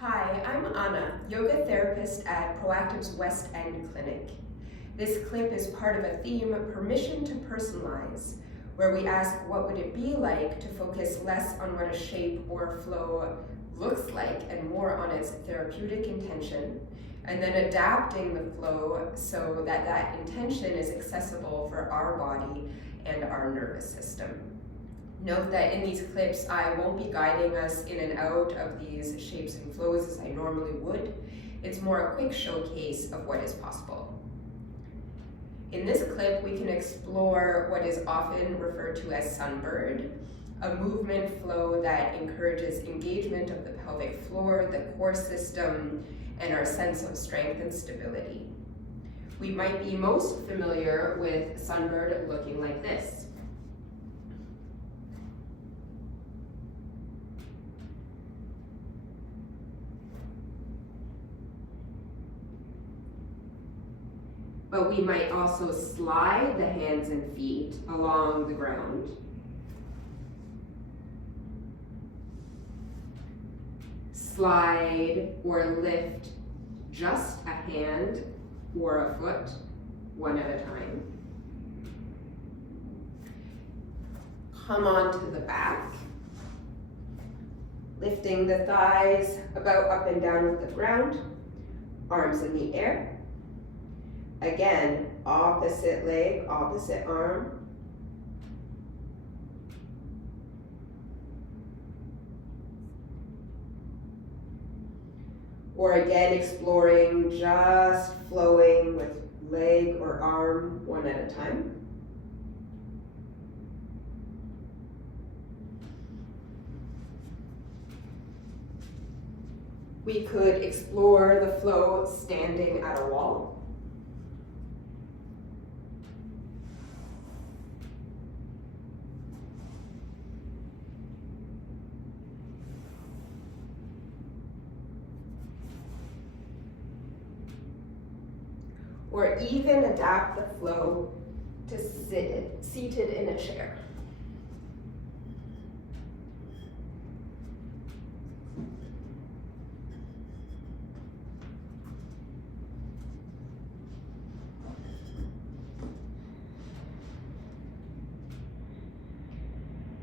Hi, I'm Anna, yoga therapist at Proactive's West End Clinic. This clip is part of a theme, Permission to Personalize, where we ask what would it be like to focus less on what a shape or flow looks like and more on its therapeutic intention, and then adapting the flow so that that intention is accessible for our body and our nervous system. Note that in these clips, I won't be guiding us in and out of these shapes and flows as I normally would. It's more a quick showcase of what is possible. In this clip, we can explore what is often referred to as sunbird, a movement flow that encourages engagement of the pelvic floor, the core system, and our sense of strength and stability. We might be most familiar with sunbird looking like this. But we might also slide the hands and feet along the ground. Slide or lift just a hand or a foot, one at a time. Come onto the back, lifting the thighs about up and down with the ground, arms in the air. Again, opposite leg, opposite arm. Or again, exploring just flowing with leg or arm one at a time. We could explore the flow standing at a wall. Or even adapt the flow to seated in a chair.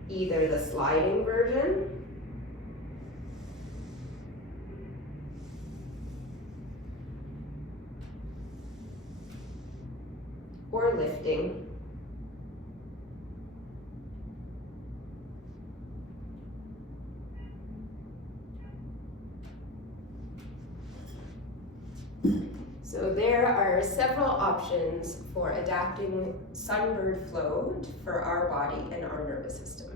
Either the sliding version or lifting. So there are several options for adapting sunbird flow for our body and our nervous system.